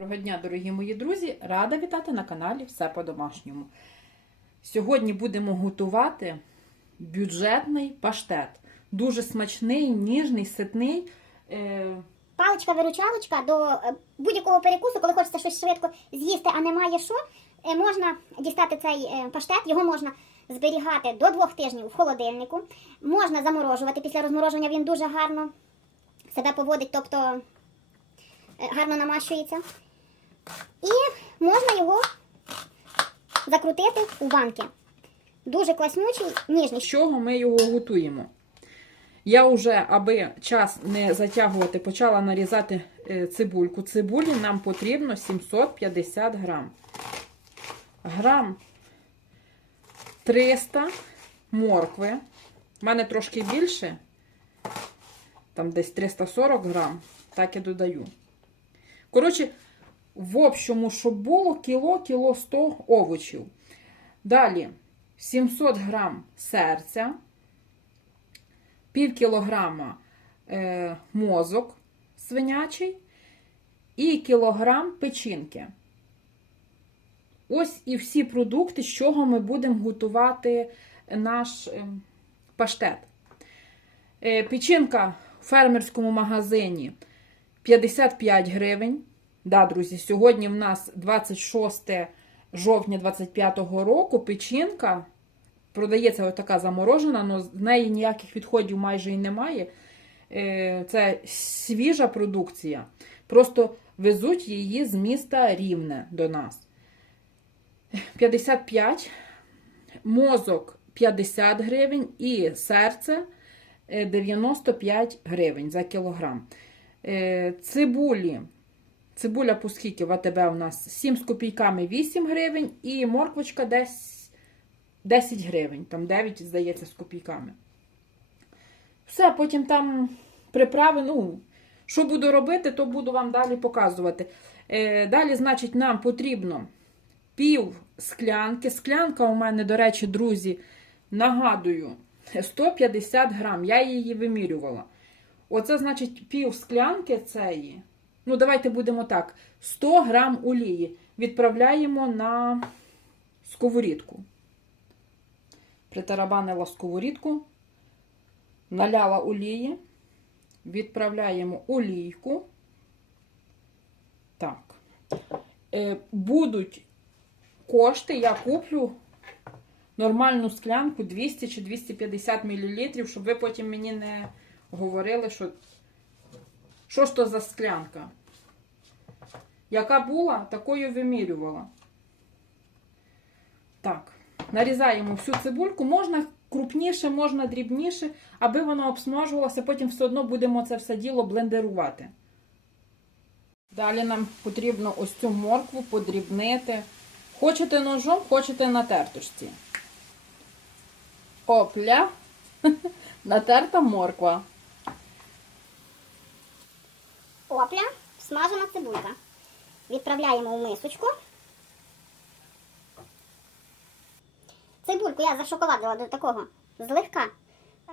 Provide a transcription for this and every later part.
Доброго дня, дорогі мої друзі! Рада вітати на каналі Все по-домашньому. Сьогодні будемо готувати бюджетний паштет. Дуже смачний, ніжний, ситний. Е, Паличка-виручалочка до е, будь-якого перекусу, коли хочеться щось швидко з'їсти, а немає що, е, можна дістати цей паштет, його можна зберігати до двох тижнів в холодильнику. Можна заморожувати. Після розморожування він дуже гарно себе поводить, тобто гарно намащується. І можна його закрутити у банки. Дуже класнючий, ніжний. з чого ми його готуємо? Я вже, аби час не затягувати, почала нарізати е, цибульку. Цибулі нам потрібно 750 грам. Грам 300 моркви. У мене трошки більше, там десь 340 грам, так і додаю. Коротше, в общому, щоб було кіло, кіло 100 овочів. Далі 700 грам серця, пів кілограма е, мозок свинячий і кілограм печінки. Ось і всі продукти, з чого ми будемо готувати наш е, паштет. Е, печінка в фермерському магазині 55 гривень. Да, друзі, сьогодні в нас 26 жовтня 25-го року печінка продається ось така заморожена, але з неї ніяких відходів майже і немає. Е, Це свіжа продукція. Просто везуть її з міста Рівне до нас. 55, мозок 50 гривень і серце е, 95 гривень за кілограм. Е, Цибулі. Цибуля по скільки в АТБ у нас 7 з копійками 8 гривень і морквочка десь 10 гривень, там 9, здається, з копійками. Все, потім там приправи, ну, що буду робити, то буду вам далі показувати. Е, далі, значить, нам потрібно пів склянки. Склянка у мене, до речі, друзі, нагадую, 150 грам. Я її вимірювала. Оце, значить, пів склянки цієї. Ну, давайте будемо так: 100 грам олії відправляємо на сковорідку. Притарабанила сковорідку, наляла олії, відправляємо олійку. Так. Е, будуть кошти, я куплю нормальну склянку 200 чи 250 мл, щоб ви потім мені не говорили, що що ж то за склянка. Яка була, такою вимірювала. Так, нарізаємо всю цибульку. Можна крупніше, можна дрібніше, аби воно обсмажувалося, потім все одно будемо це все діло блендерувати. Далі нам потрібно ось цю моркву подрібнити. Хочете ножом, хочете на терточці. Опля, натерта морква. Опля, смажена цибулька. Відправляємо в мисочку. Цибульку я зашоколадила до такого злегка,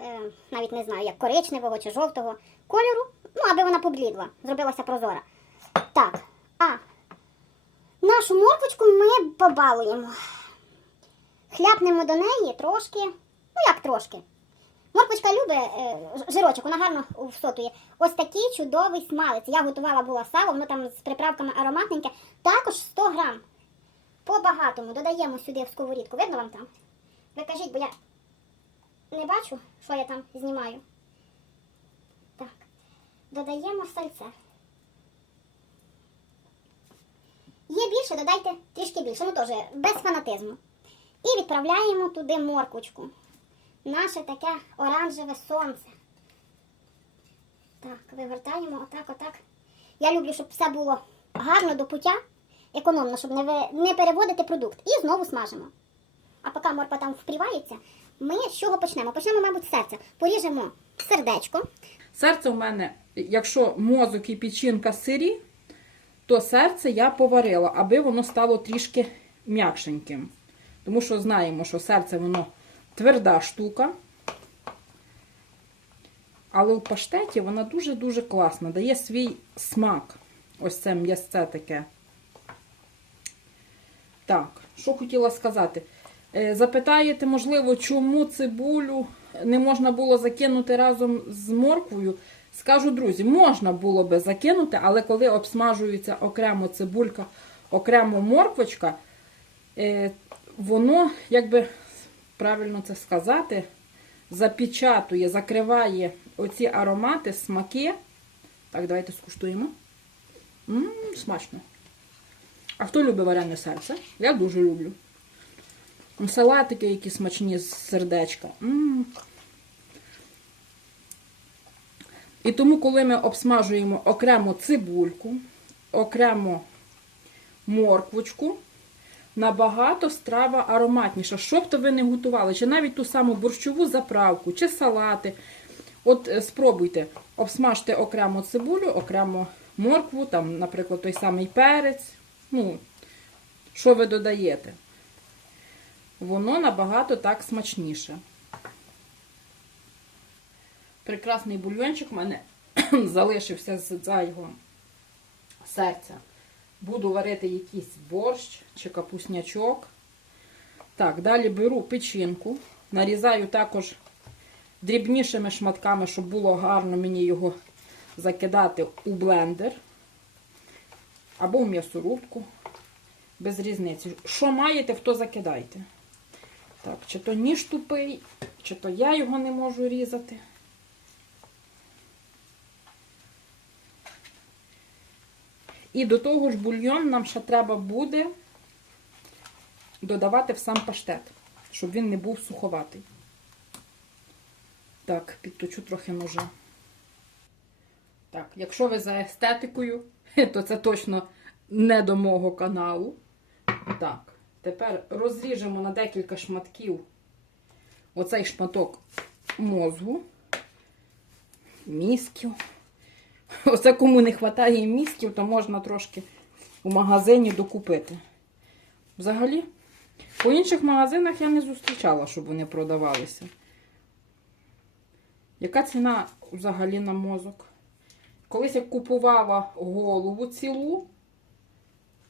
е, навіть не знаю, як коричневого чи жовтого кольору, ну, аби вона поблідла, зробилася прозора. Так, а нашу морквочку ми побалуємо. Хляпнемо до неї трошки, ну як трошки. Морквочка любить е, жирочок, вона гарно всотує. Ось такий чудовий смалець. Я готувала була сало, воно там з приправками ароматненьке. Також 100 грам. По багатому додаємо сюди в сковорідку. Видно вам там? Ви кажіть, бо я не бачу, що я там знімаю. Так. Додаємо сальце. Є більше, додайте трішки більше, ну теж без фанатизму. І відправляємо туди морквочку наше таке оранжеве сонце. Так, вивертаємо отак, отак. Я люблю, щоб все було гарно до пуття, економно, щоб не, ви- не переводити продукт. І знову смажимо. А поки морква там впрівається, ми з чого почнемо? Почнемо, мабуть, з серця. Поріжемо сердечко. Серце у мене, якщо мозок і печінка сирі, то серце я поварила, аби воно стало трішки м'якшеньким. Тому що знаємо, що серце воно тверда штука. Але у паштеті вона дуже-дуже класна, дає свій смак. Ось це м'ясце таке Так, що хотіла сказати. Е, Запитаєте, можливо, чому цибулю не можна було закинути разом з морквою? Скажу, друзі, можна було би закинути, але коли обсмажується окремо цибулька, окремо морквочка, е, воно, як би правильно це сказати, запечатує, закриває оці аромати, смаки. Так, давайте скуштуємо. М, смачно. А хто любить варене серце? Я дуже люблю. Салатики які смачні з сердечка. М. І тому, коли ми обсмажуємо окремо цибульку, окремо морквочку, набагато страва ароматніша. Що б то ви не готували, чи навіть ту саму борщову заправку, чи салати. От е, спробуйте, обсмажте окремо цибулю, окремо моркву, там, наприклад, той самий перець. Ну, що ви додаєте? Воно набагато так смачніше. Прекрасний бульйончик в мене залишився з зайвого серця. Буду варити якийсь борщ чи капуснячок. Так, далі беру печінку, нарізаю також дрібнішими шматками, щоб було гарно мені його закидати у блендер або в м'ясорубку. Без різниці. Що маєте, хто закидайте. Так, чи то ніж тупий, чи то я його не можу різати. І до того ж бульйон нам ще треба буде додавати в сам паштет, щоб він не був суховатий. Так, підточу трохи ножа. Так, якщо ви за естетикою, то це точно не до мого каналу. Так, тепер розріжемо на декілька шматків оцей шматок мозгу, мізків. Оце кому не вистачає мізків, то можна трошки у магазині докупити. Взагалі, по інших магазинах я не зустрічала, щоб вони продавалися. Яка ціна взагалі на мозок? Колись я купувала голову цілу,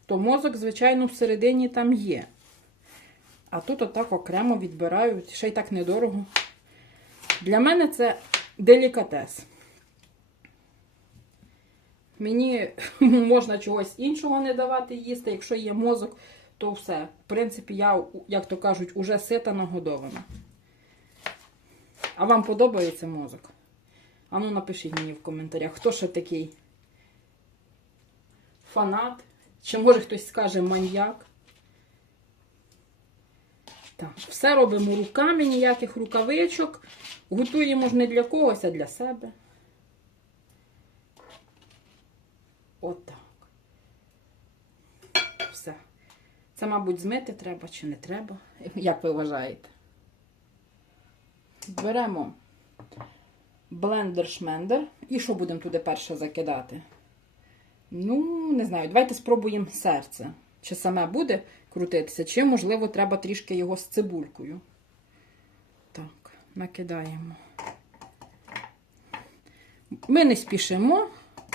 то мозок, звичайно, всередині там є. А тут отак окремо відбирають, ще й так недорого. Для мене це делікатес. Мені можна чогось іншого не давати їсти. Якщо є мозок, то все. В принципі, я, як то кажуть, уже сита нагодована. А вам подобається мозок? А ну напишіть мені в коментарях, хто ще такий фанат? Чи може хтось скаже маньяк? Так, все робимо руками, ніяких рукавичок. Готуємо ж не для когось, а для себе. Отак. Все. Це, мабуть, змити треба чи не треба. Як ви вважаєте? Беремо блендер-шмендер. І що будемо туди перше закидати? Ну, не знаю, давайте спробуємо серце. Чи саме буде крутитися, чи, можливо, треба трішки його з цибулькою. Так, накидаємо. Ми не спішимо,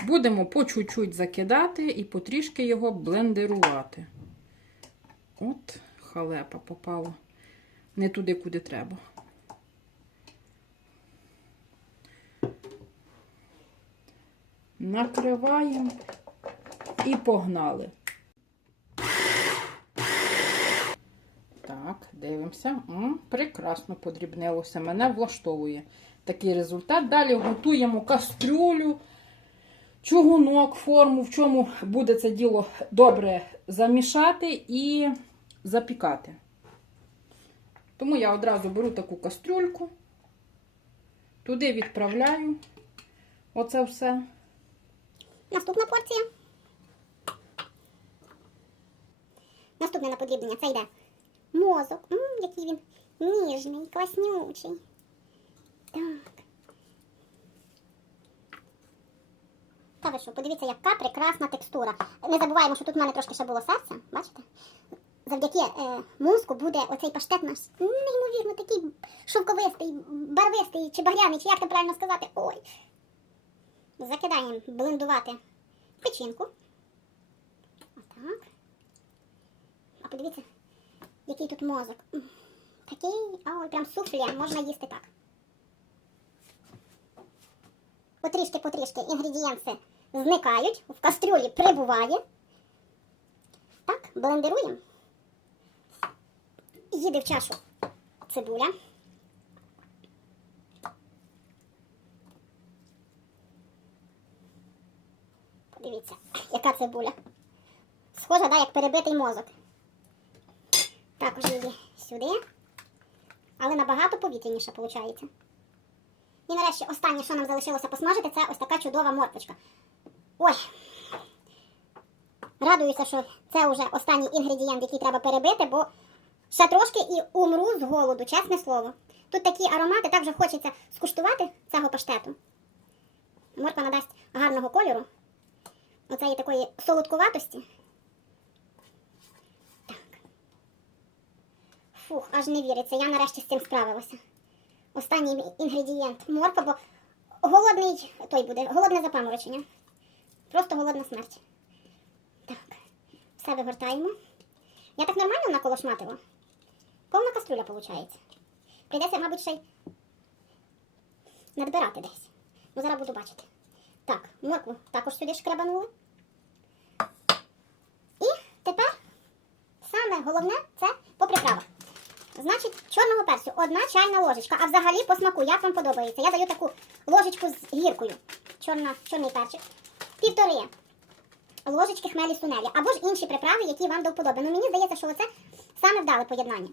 будемо по чуть-чуть закидати і потрішки його блендерувати. От, халепа попала не туди, куди треба. Накриваємо і погнали. Так, дивимося. М, прекрасно подрібнилося. Мене влаштовує такий результат. Далі готуємо кастрюлю, чугунок, форму, в чому буде це діло добре замішати і запікати. Тому я одразу беру таку кастрюльку, туди відправляю оце все. Наступна порція. Наступне на подрібнення це йде мозок. М, який він ніжний, класнючий. Так. Та подивіться, яка прекрасна текстура. Не забуваємо, що тут в мене трошки ще було серце, бачите? Завдяки е, мозку буде оцей паштет наш неймовірно такий шовковистий, барвистий чи багряний, чи як це правильно сказати. Ой. Закидаємо блендувати печінку. Отак. А подивіться. який тут мозок. Такий, ой, прям суфле, можна їсти так. Потрішки-потрішки інгредієнти зникають, в кастрюлі прибуває. Так, блендеруємо. Їде в чашу цибуля. Подивіться, яка цибуля. Схожа, да, як перебитий мозок. Також її сюди. Але набагато повітряніше виходить. І нарешті останнє, що нам залишилося посмажити, це ось така чудова морквочка. Ой. Радуюся, що це вже останній інгредієнт, який треба перебити, бо ще трошки і умру з голоду, чесне слово. Тут такі аромати, так вже хочеться скуштувати цього паштету. Морква надасть гарного кольору. Оцеї такої солодкуватості. Так. Фух, аж не віриться. Я нарешті з цим справилася. Останній інгредієнт морква, бо голодний той буде, голодне запаморочення. Просто голодна смерть. Так, все вигортаємо. Я так нормально наколошматила? Повна каструля виходить. Прийдеться, мабуть, ще й надбирати десь. Ну, зараз буду бачити. Так, моркву також сюди шкребанули. І тепер саме головне це по приправах. Значить, чорного перцю одна чайна ложечка, а взагалі по смаку, як вам подобається. Я даю таку ложечку з гіркою. Чорна, чорний перчик. Півтори ложечки хмелі сунелі, або ж інші приправи, які вам до вподоби. Ну мені здається, що оце саме вдале поєднання.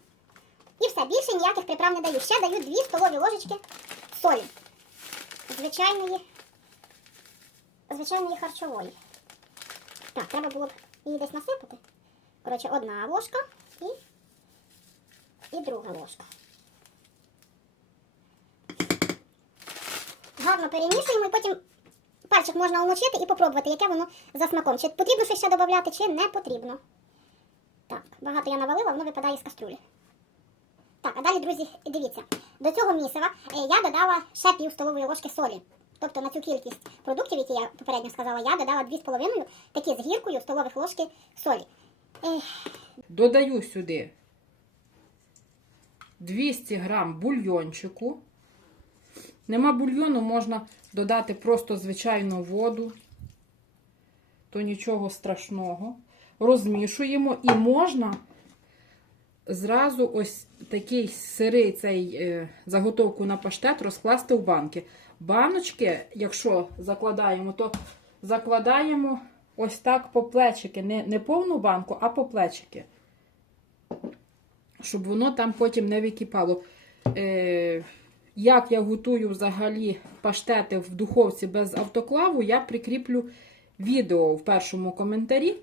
І все, більше ніяких приправ не даю. Ще даю 2 столові ложечки солі. Звичайної, звичайної харчової. Так, треба було б її десь насипати. Коротше, одна ложка і, і друга ложка. Гарно перемішуємо і потім пальчик можна умочити і попробувати, яке воно за смаком. Чи потрібно щось ще додати, чи не потрібно. Так, багато я навалила, воно випадає з каструлі. Так, а далі, друзі, дивіться. До цього місива е, я додала ще пів столової ложки солі. Тобто на цю кількість продуктів, які я попередньо сказала, я додала 2,5 такі з гіркою столових ложки солі. Додаю сюди 200 грам бульйончику. Нема бульйону, можна додати просто звичайну воду, то нічого страшного. Розмішуємо і можна зразу ось такий сирий цей е, заготовку на паштет розкласти в банки. Баночки, якщо закладаємо, то закладаємо ось так по плечики. Не, не повну банку, а по плечики. Щоб воно там потім не википало. Е, як я готую взагалі паштети в духовці без автоклаву, я прикріплю відео в першому коментарі.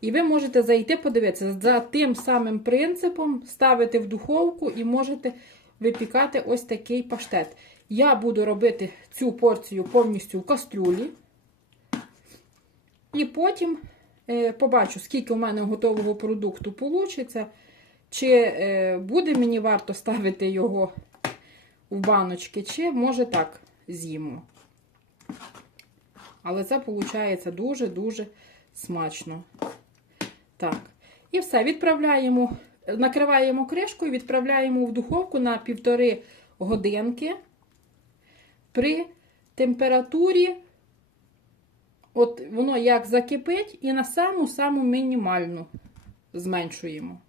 І ви можете зайти подивитися за тим самим принципом, ставити в духовку і можете випікати ось такий паштет. Я буду робити цю порцію повністю в кастрюлі. І потім е, побачу, скільки у мене готового продукту вийде, чи е, буде мені варто ставити його в баночки, чи може так з'їмо. Але це виходить дуже-дуже смачно. Так. І все, відправляємо, накриваємо кришкою, відправляємо в духовку на півтори годинки при температурі. От воно як закипить, і на саму-саму мінімальну зменшуємо.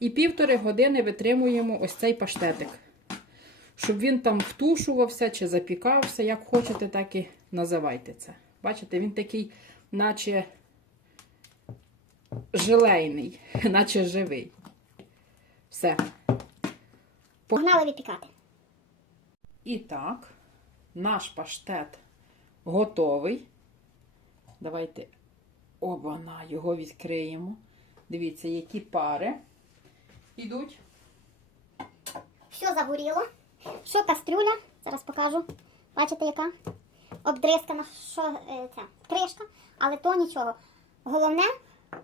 І півтори години витримуємо ось цей паштетик. Щоб він там втушувався чи запікався, як хочете, так і називайте це. Бачите, він такий, наче желейний, наче живий. Все. погнали випікати. І так, наш паштет готовий. Давайте обана, його відкриємо. Дивіться, які пари йдуть. Все загоріло. Що кастрюля? Зараз покажу. Бачите, яка обдрискана, що е, це кришка, але то нічого. Головне,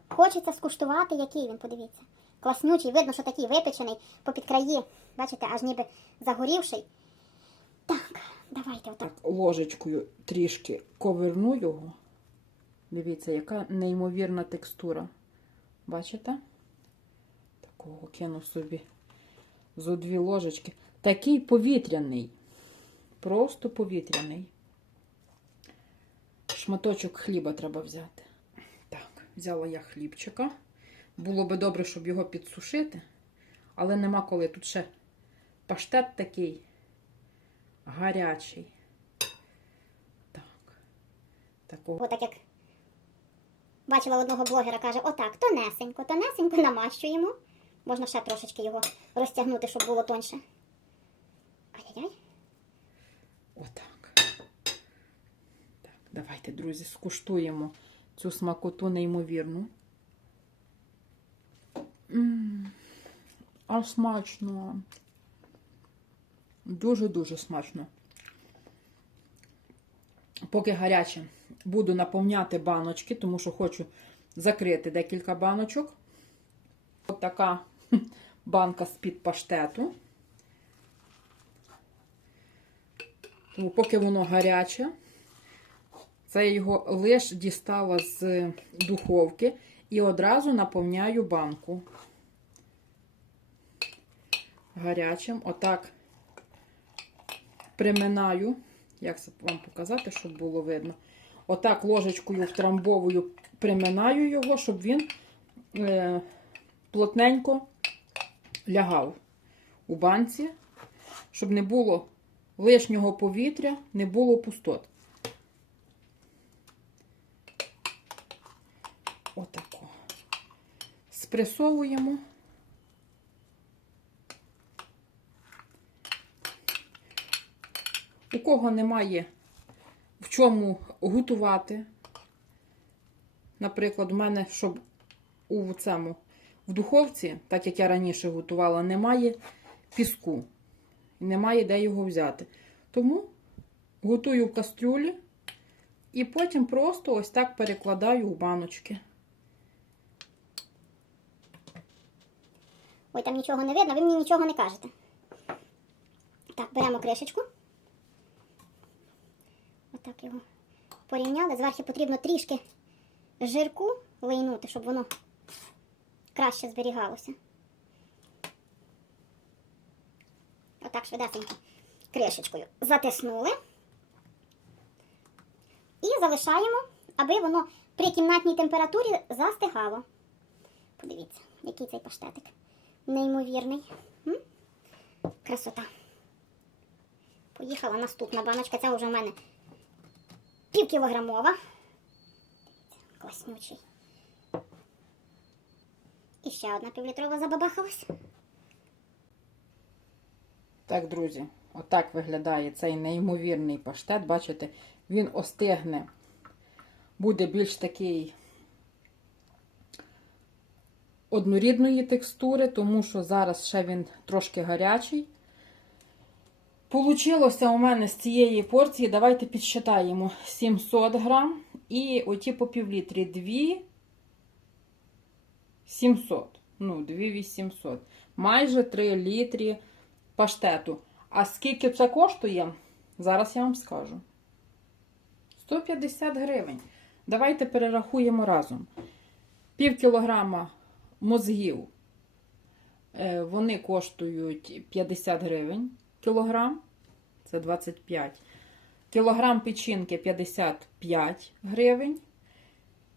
хочеться скуштувати, який він, подивіться. Класнючий, видно, що такий випечений попід краї. Бачите, аж ніби загорівший. Так, давайте отак. Так, ложечкою трішки коверну його. Дивіться, яка неймовірна текстура. Бачите? такого кину собі зо дві ложечки. Такий повітряний. Просто повітряний. Шматочок хліба треба взяти. Так, взяла я хлібчика. Було би добре, щоб його підсушити, але нема коли. Тут ще паштет такий гарячий. Так. Такого. Отак як бачила одного блогера, каже, отак, тонесенько, тонесенько намащуємо. Можна ще трошечки його розтягнути, щоб було тоньше. Отак. Так, давайте, друзі, скуштуємо цю смакоту неймовірну. А смачно. Дуже-дуже смачно. Поки гаряче, буду наповняти баночки, тому що хочу закрити декілька баночок. Ось така банка з-під паштету. Поки воно гаряче, це я його лише дістала з духовки і одразу наповняю банку. Гарячим. Отак приминаю. Як це вам показати, щоб було видно? Отак ложечкою втрамбовую, приминаю його, щоб він е, плотненько лягав у банці, щоб не було лишнього повітря, не було пустот. Отако. Спресовуємо. У кого немає в чому готувати. Наприклад, у мене, щоб у цьому в духовці, так як я раніше готувала, немає піску. І немає де його взяти. Тому готую в кастрюлі і потім просто ось так перекладаю у баночки. Ой, там нічого не видно, ви мені нічого не кажете. Так, беремо кришечку. Отак його порівняли. Зверху потрібно трішки жирку лейнути, щоб воно краще зберігалося. Отак швидесенько кришечкою затиснули. І залишаємо, аби воно при кімнатній температурі застигало. Подивіться, який цей паштетик. Неймовірний. М? Красота. Поїхала наступна баночка. Це вже в мене півкілограмова. Класнючий. І ще одна півлітрова забабахалась. Так, друзі, отак виглядає цей неймовірний паштет. Бачите, він остигне, буде більш такий однорідної текстури, тому що зараз ще він трошки гарячий. Получилося у мене з цієї порції, давайте підсчитаємо 700 грам і оті по півлітрі 2 700. Ну, 2800. Майже 3 літрі паштету. А скільки це коштує? Зараз я вам скажу. 150 гривень. Давайте перерахуємо разом. Пів кілограма мозгів. е, Вони коштують 50 гривень кілограм. Це 25. Кілограм печінки 55 гривень.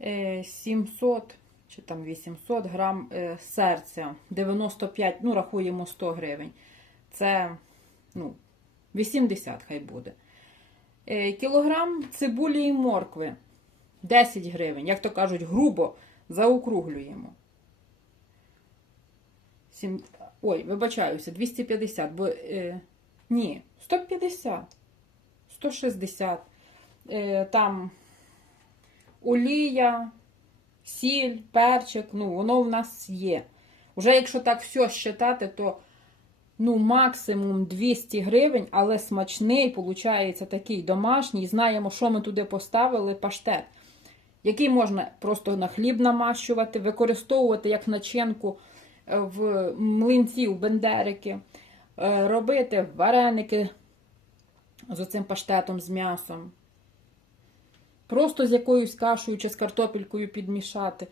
Е, 700 чи там 800 грам е, серця 95, ну, рахуємо 100 гривень. Це ну, 80 хай буде. Е, Кілограм цибулі і моркви 10 гривень. Як то кажуть, грубо заокруглюємо. Ой, вибачаюся, 250, бо е, ні, 150, 160. Е, там олія, сіль, перчик, ну, воно в нас є. Уже якщо так все считати, то ну, максимум 200 гривень, але смачний, виходить, такий домашній. Знаємо, що ми туди поставили, паштет, який можна просто на хліб намащувати, використовувати як начинку е, в млинці, в бендерики, е, робити вареники з оцим паштетом з м'ясом. Просто з якоюсь кашею чи з картопелькою підмішати.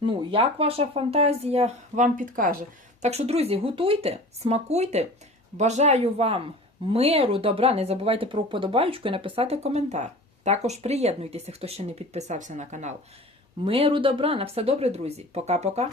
Ну, як ваша фантазія вам підкаже. Так що, друзі, готуйте, смакуйте. Бажаю вам миру, добра. Не забувайте про вподобайку і написати коментар. Також приєднуйтеся, хто ще не підписався на канал. Миру, добра, на все добре, друзі. Пока-пока.